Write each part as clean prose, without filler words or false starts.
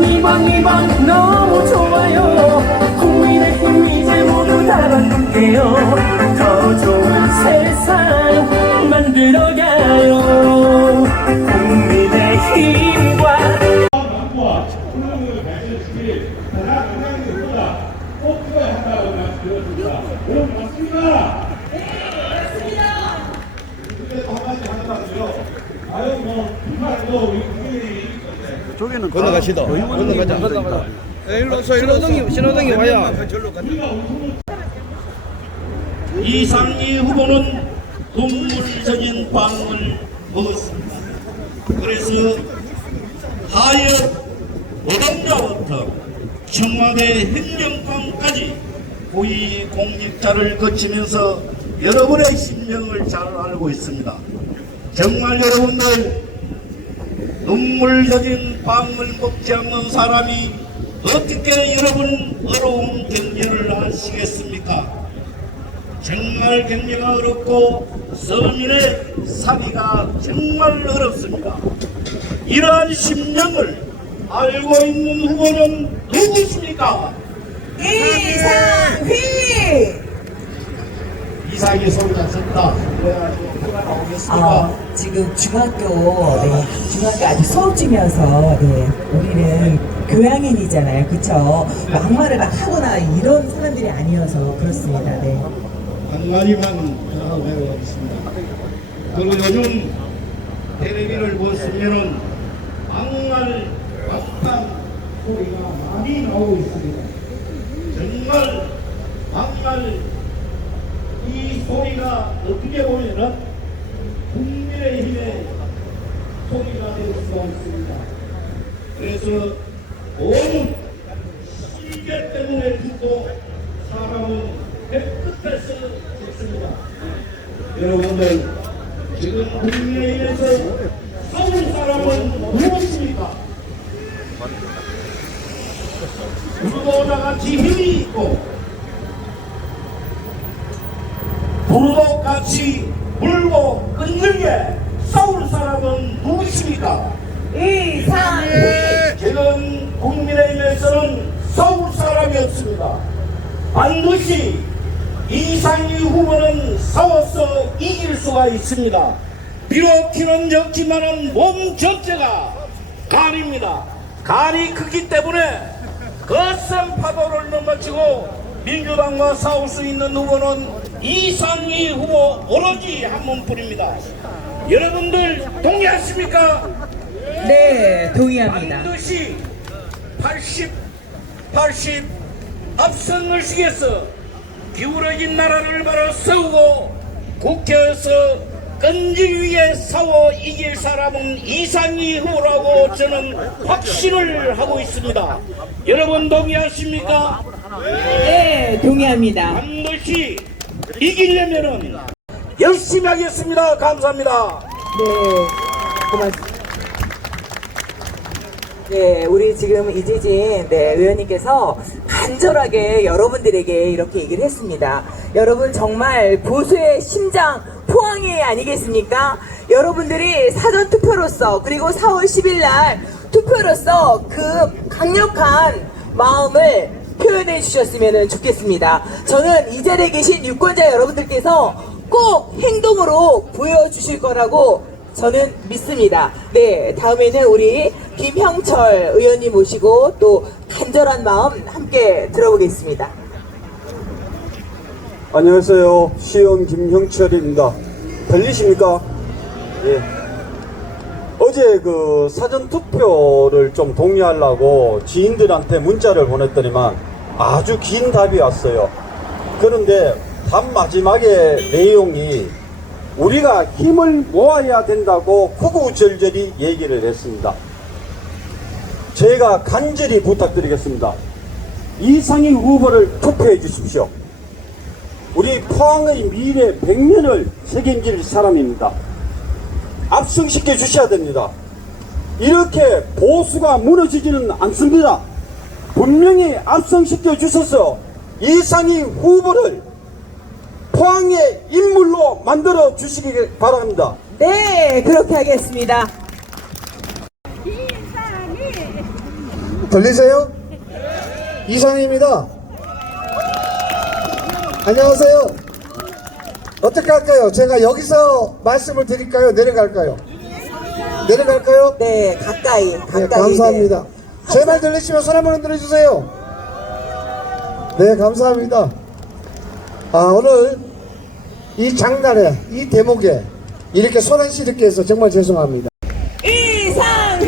2번 너무 좋아요. 국민의힘 이제 모두 다 바꿀게요. 더 좋은 세상 만들어가요. 국민의힘과 정부와 국민을 발전시킬 가장 중요한 것보다 꼭 찍어야 한다고 말씀드렸습니다. 오늘 맞습니다. 네, 맞습니다. 그래서 한마디 하더라도요. 아유 정말로 우리 국민이 저기는 건너가시다. 건너가자. 일로 오서 신호등이 와야. 이상희 후보는 동물적인 빵을 먹었습니다. 그래서 하여 노동자부터 청와대 행정관까지 고위 공직자를 거치면서 여러분의 심령을 잘 알고 있습니다. 정말 여러분들 눈물적인 빵을 먹지 않는 사람이 어떻게 여러분 어려운 경제를 하시겠습니까? 정말 경제가 어렵고 서민의 살기가 정말 어렵습니다. 이러한 심령을 알고 있는 후보는 누구십니까? 이상희 소리가 졌다. 그래가지고 나오겠습니다. 지금 중학교 아직 수업중이어서 우리는 교양인이잖아요, 그쵸? 막말을 막 하거나 이런 사람들이 아니어서 그렇습니다. 한마디만 하고 배워가겠습니다. 그리고 요즘 텔레비를 보시면은 막말 막단 소리가 많이 나오고 있습니다. 정말 막말 이 소리가 어떻게 보면은 국민의힘의 소리가 될 수가 있습니다. 그래서 모든 시계 때문에 죽고 사람은 배끝에서 죽습니다. 여러분들 지금 국민의힘에서 싸울 사람은 누구십니까? 불도저같이 힘이 있고 불도같이 물고 끈질게 싸울 사람은 누구십니까? 이상희! 지금 국민의힘에서는 싸울 사람이 없습니다. 반드시 이상희 후보는 싸워서 이길 수가 있습니다. 비록 키는 적지만은 몸 전체가 간입니다. 간이 크기 때문에 거센 파도를 넘어치고 민주당과 싸울 수 있는 후보는 이상희 후보 오로지 한 분뿐입니다. 여러분들 동의하십니까? 네, 동의합니다. 반드시 80 앞선 의식에서 기울어진 나라를 바로 세우고 국회에서 끈질 위에 싸워 이길 사람은 이상희 후보라고 저는 확신을 하고 있습니다. 여러분 동의하십니까? 네, 동의합니다. 반드시 이기려면은 열심히 하겠습니다. 감사합니다. 네, 고맙습니다. 우리 지금 이재진 의원님께서 간절하게 여러분들에게 이렇게 얘기를 했습니다. 여러분 정말 보수의 심장 포항이 아니겠습니까? 여러분들이 사전투표로서 그리고 4월 10일 날 투표로서 그 강력한 마음을 표현해 주셨으면 좋겠습니다. 저는 이 자리에 계신 유권자 여러분들께서 꼭 행동으로 보여주실 거라고 저는 믿습니다. 다음에는 우리 김형철 의원님 모시고 또 간절한 마음 함께 들어보겠습니다. 안녕하세요. 시의원 김형철입니다. 들리십니까? 예. 어제 그 사전투표를 좀 동의하려고 지인들한테 문자를 보냈더니만 아주 긴 답이 왔어요. 그런데 답 마지막에 내용이 우리가 힘을 모아야 된다고 구구절절히 얘기를 했습니다. 제가 간절히 부탁드리겠습니다. 이상희 후보를 투표해 주십시오. 우리 포항의 미래 100년을 책임질 사람입니다. 압승시켜 주셔야 됩니다. 이렇게 보수가 무너지지는 않습니다. 분명히 압승시켜 주셔서 이상희 후보를 포항의 인물로 만들어 주시기 바랍니다. 네, 그렇게 하겠습니다. 들리세요? 이상입니다. 안녕하세요. 어떻게 할까요? 제가 여기서 말씀을 드릴까요? 내려갈까요? 내려갈까요? 네, 가까이. 네, 감사합니다. 제 말 들리시면 손 한번 흔들어 주세요. 네, 감사합니다. 오늘 이 장날에, 이 대목에 이렇게 소란스럽게 해서 정말 죄송합니다. 이상희!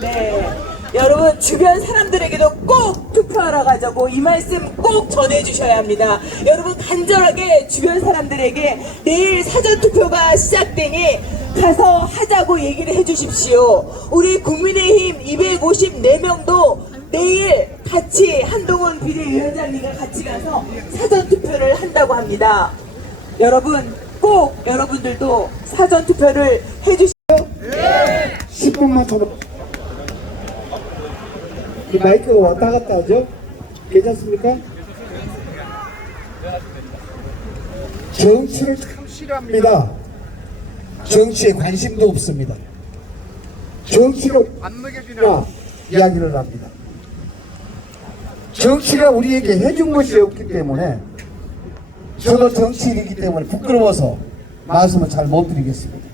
네. 여러분, 주변 사람들에게도 꼭 투표하러 가자고 이 말씀 꼭 전해주셔야 합니다. 여러분, 간절하게 주변 사람들에게 내일 사전투표가 시작되니 가서 하자고 얘기를 해주십시오. 우리 국민의힘 254명도 내일 같이 한동훈 비대위원장님과 같이 가서 사전투표를 한다고 합니다. 여러분, 꼭 여러분들도 사전투표를 해주시오. 10분만 더. 이 마이크가 왔다 갔다 하죠? 괜찮습니까? 정치를 참 싫어합니다. 정치에 관심도 없습니다. 정치를 안 먹여주냐 이야기를 합니다. 정치가 우리에게 해준 것이 없기 때문에 저도 정치인이기 때문에 부끄러워서 말씀을 잘 못 드리겠습니다.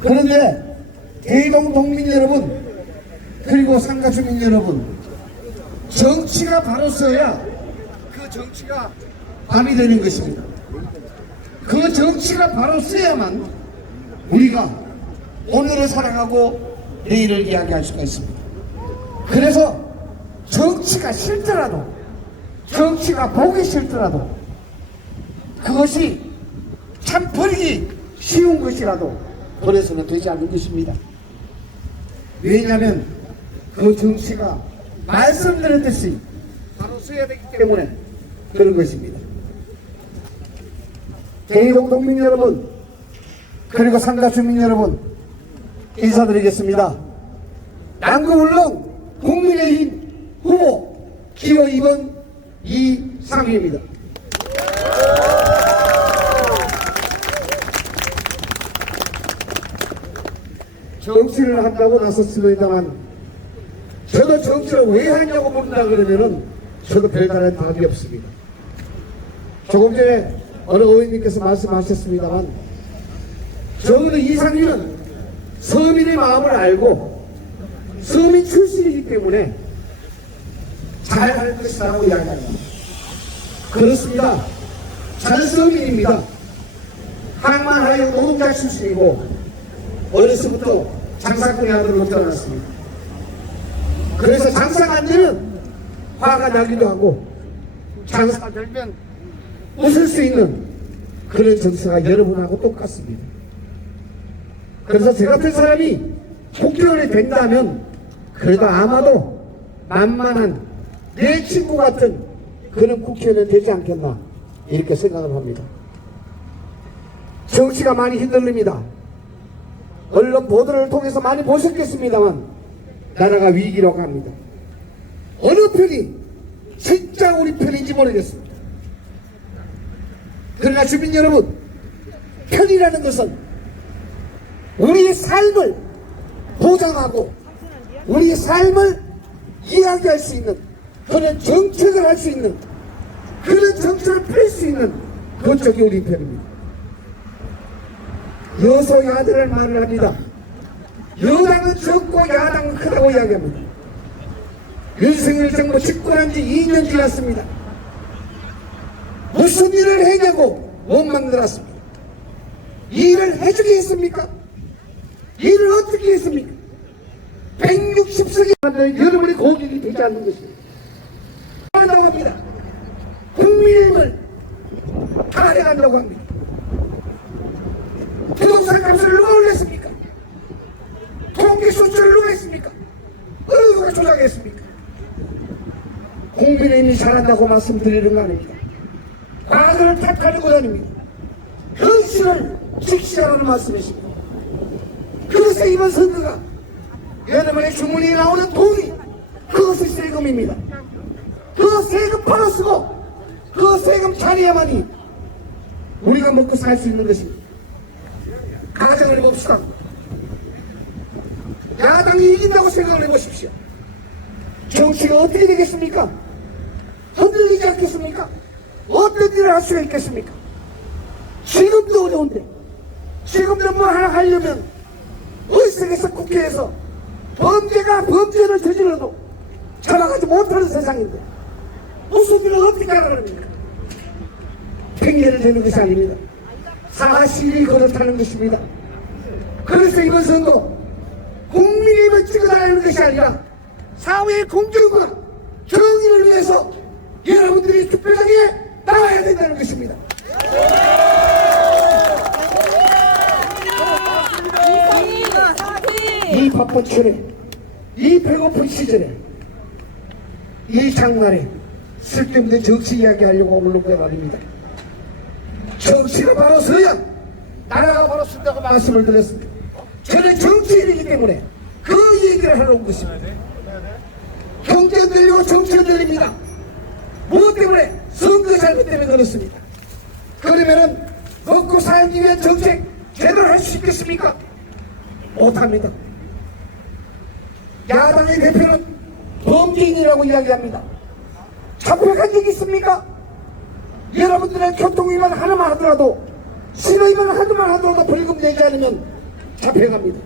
그런데 대동 동민 여러분, 그리고 상가 주민 여러분, 정치가 바로 서야 그 정치가 밤이 되는 것입니다. 그 정치가 바로 서야만 우리가 오늘을 살아가고 내일을 이야기할 수가 있습니다. 그래서 정치가 싫더라도, 정치가 보기 싫더라도, 그것이 참 버리기 쉬운 것이라도 버려서는 되지 않는 것입니다. 왜냐하면 그 정치가 말씀드렸듯이 바로 서야 되기 때문에 그런 것입니다. 대동 동민 여러분, 그리고 상가 주민 여러분, 인사드리겠습니다. 남구울릉 국민의힘 후보 기호 2번 이상희입니다. 정치를 한다고 나섰습니다만, 저도 정치를 왜 하냐고 묻는다 그러면은 저도 별다른 답이 없습니다. 조금 전에 어느 의원님께서 말씀하셨습니다만, 저는 이상희는 서민의 마음을 알고 서민 출신이기 때문에 잘할 것이라고 이야기합니다. 그렇습니다. 저는 서민입니다. 항만하여 노동자 출신이고 어려서부터 장사꾼의 아들로 태어났습니다. 그래서 장사가 안 되면 화가 나기도 하고 장사가 되면 웃을 수 있는 그런 정서가 여러분하고 똑같습니다. 그래서 저 같은 사람이 국회의원이 된다면 그래도 아마도 만만한 내 친구 같은 그런 국회의원이 되지 않겠나 이렇게 생각을 합니다. 정치가 많이 흔들립니다. 언론 보도를 통해서 많이 보셨겠습니다만 나라가 위기라고 합니다. 어느 편이 진짜 우리 편인지 모르겠습니다. 그러나 주민 여러분, 편이라는 것은 우리의 삶을 보장하고 우리의 삶을 이야기할 수 있는 그런 정책을 할 수 있는 그런 정책을 펼 수 있는 그쪽이 우리 편입니다. 여소야대를 말을 합니다. 여당은 적고 야당은 크다고 이야기합니다. 윤석열 정부 집권한 지 2년 지났습니다. 무슨 일을 해내고 못 만들었습니다. 일을 해주게 했습니까? 일을 어떻게 했습니까? 160석이 여러분의 고객이 되지 않는 것입니다. 한다고 합니다. 국민의힘을 탄핵한다고 합니다. 부동산 값을 누가 올렸습니까? 통계 수치를 누가 했습니까? 어느 누가 조작했습니까? 국민의힘이 잘한다고 말씀드리는 거 아닙니다. 과거를 탓하려고 다닙니다. 현실을 직시하라는 말씀이십니다. 그래서 이번 선거가 여러분의 주머니에 나오는 돈이 그것이 세금입니다. 그 세금 벌어쓰고 그 세금 차려야만이 우리가 먹고 살 수 있는 것입니다. 가정을 해봅시다. 야당이 이긴다고 생각을 해보십시오. 정치가 어떻게 되겠습니까? 흔들리지 않겠습니까? 어떤 일을 할 수가 있겠습니까? 지금도 어려운데, 지금도 뭐 하나 하려면 의석에서 국회에서 범죄가 범죄를 저질러도 잡아가지 못하는 세상인데 무슨 일을 어떻게 하라고 합니까? 핑계를 대는 것이 아닙니다. 사실이 그렇다는 것입니다. 그래서 이번 선거 국민의 힘을 찍어달라는 것이 아니라 사회의 공정과 정의를 위해서 여러분들이 투표장에 나와야 된다는 것입니다. 이 바쁜 철에, 이 배고픈 시절에, 이 장날에 쓸데없는 정치 이야기 하려고 오는 건 아닙니다. 정치가 바로 서야 나라가 바로 쓴다고 말씀을 드렸습니다. 저는 정치인이기 때문에 그 얘기를 하러 온 것입니다. 경제 흔들리고 정치 흔들립니다. 무엇 때문에? 선거 잘못 때문에 그렇습니다. 그러면은 먹고 살기 위한 정책 제대로 할 수 있겠습니까? 못합니다. 야당의 대표는 범죄인이라고 이야기합니다. 잡혀간 적이 있습니까? 여러분들의 교통위반 하나만 하더라도, 신호위반 하나만 하더라도 벌금 내지 않으면 잡혀갑니다.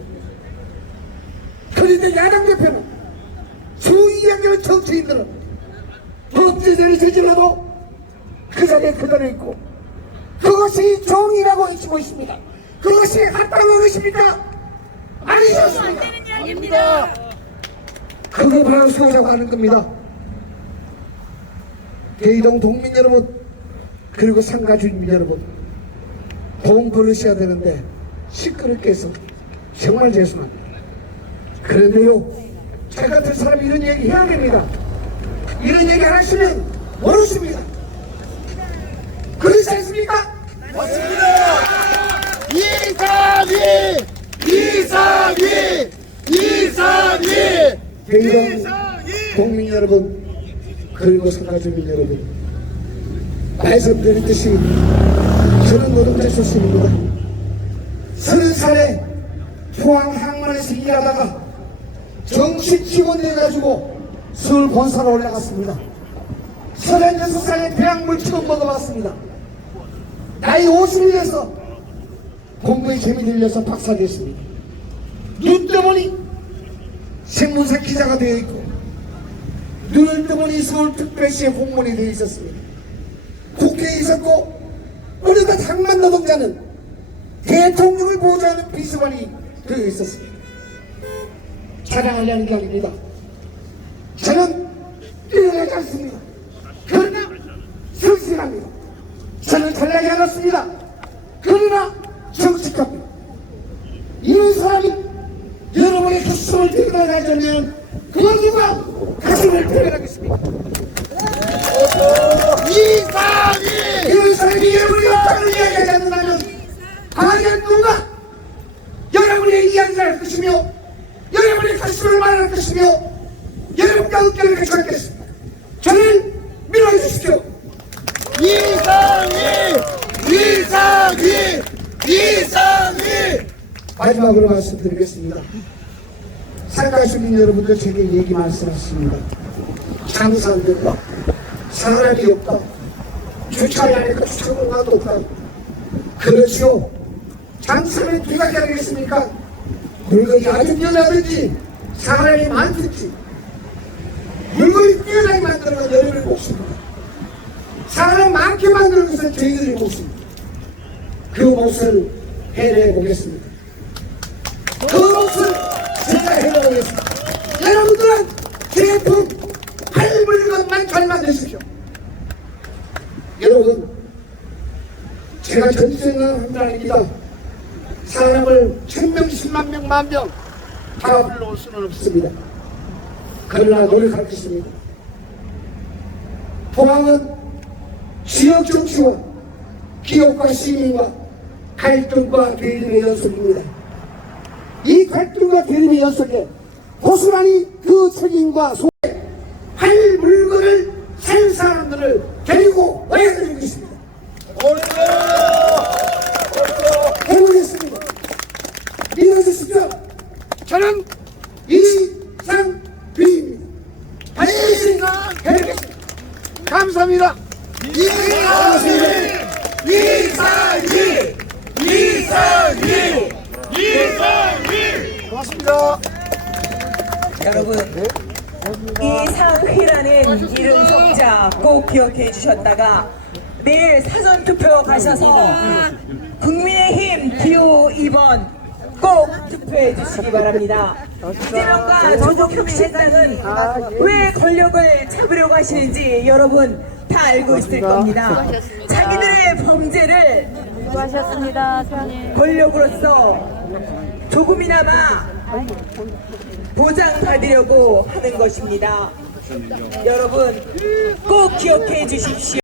그런데 야당 대표는 소위 이야기하는 정치인들은 범죄를 저질러도 그 자리에 그대로 있고 그것이 정의라고 외치고 있습니다. 그것이 합당한 것입니까? 아니셨습니다. 그거 바로 세우자고 하는 겁니다. 대이동 동민 여러분, 그리고 상가 주민 여러분, 돈 벌으셔야 되는데 시끄럽게 해서 정말 죄송합니다. 그런데요, 저 같은 사람이 이런 얘기 해야 됩니다. 이런 얘기 안 하시면 모르십니다. 그렇지 않습니까? 맞습니다. 이상희 대이동 국민 여러분, 그리고 상가 주민 여러분, 말씀드렸듯이 저는 노동자 출신입니다. 30살에 포항 항만에서 일하다가 정식 직원돼가지고 서울 본사로 올라갔습니다. 36살에 배양물 처음 먹어봤습니다. 나이 50이 공부에 재미 들려서 박사 됐습니다. 눈 떠보니 신문사 기자가 되어 있고, 눈을 떠보니 서울특별시에 공무원이 되어 있었습니다. 국회에 있었고, 어느덧 항만 노동자는 대통령을 보좌하는 비서관이 되어 있었습니다. 자랑하려는 게 아닙니다. 저는 뛰어나지 않습니다. 그러나 성실합니다. 저는 잘나지 않았습니다. 그러나 정직합니다. 이런 사람이 여러분의 가슴을 대변하자면 그 누가 가슴을 대변하겠습니까? 이상희! 이런 사람이 여러분의 역할을 이야기하지 않는다면 과연 누가 여러분의 이야기를 할 것이며 여러분의 가슴을 말할 것이며 여러분과 의견을 같이하겠습니다. 저를 밀어주십시오. 이상희! 마지막으로 말씀드리겠습니다. 상가 주민 여러분들 제게 얘기 말씀하십니다. 장사한다, 사람이 없다, 주차를 하니까 주차공간도 없다. 그렇죠. 장사는 두 가지 아니겠습니까? 물건이 아주 뛰어나든지 사람이 많든지. 물건이 뛰어나게 만드는 건 여러분의 몫입니다. 사람 많게 만드는 것은 저희들의 몫입니다. 그 몫을 해내보겠습니다. 그 몫을 제가 해내보겠습니다. 여러분들은 제품 할 물건만 잘 만드십시오. 여러분, 제가 전생을 한 줄 아닙니다. 사람을 1000명, 10만 명, 10,000명 다 불러올 수는 없습니다. 그러나 노력할 것입니다. 포항은 지역 정치와 기업과 시민과 갈등과 대립의 연속입니다. 이 갈등과 대립의 연속에 고스란히 그 책임과 소에 할 물건을 산 사람들을 데리고 와야 되는 것입니다. 해보겠습니다. 믿어주십시오. 저는 이상비입니다. 고맙습니다. 여러분, 이상휘라는 이름 석자 꼭 기억해 주셨다가 내일 사전투표 가셔서 국민의힘 기호 2번 꼭 투표해 주시기 바랍니다. 이재명과 조국혁신당은 왜 권력을 잡으려고 하시는지 여러분 다 알고 있을 겁니다. 자기들의 범죄를 수고하셨습니다, 수현님. 권력으로서 조금이나마 보장받으려고 하는 것입니다. 여러분 꼭 기억해 주십시오.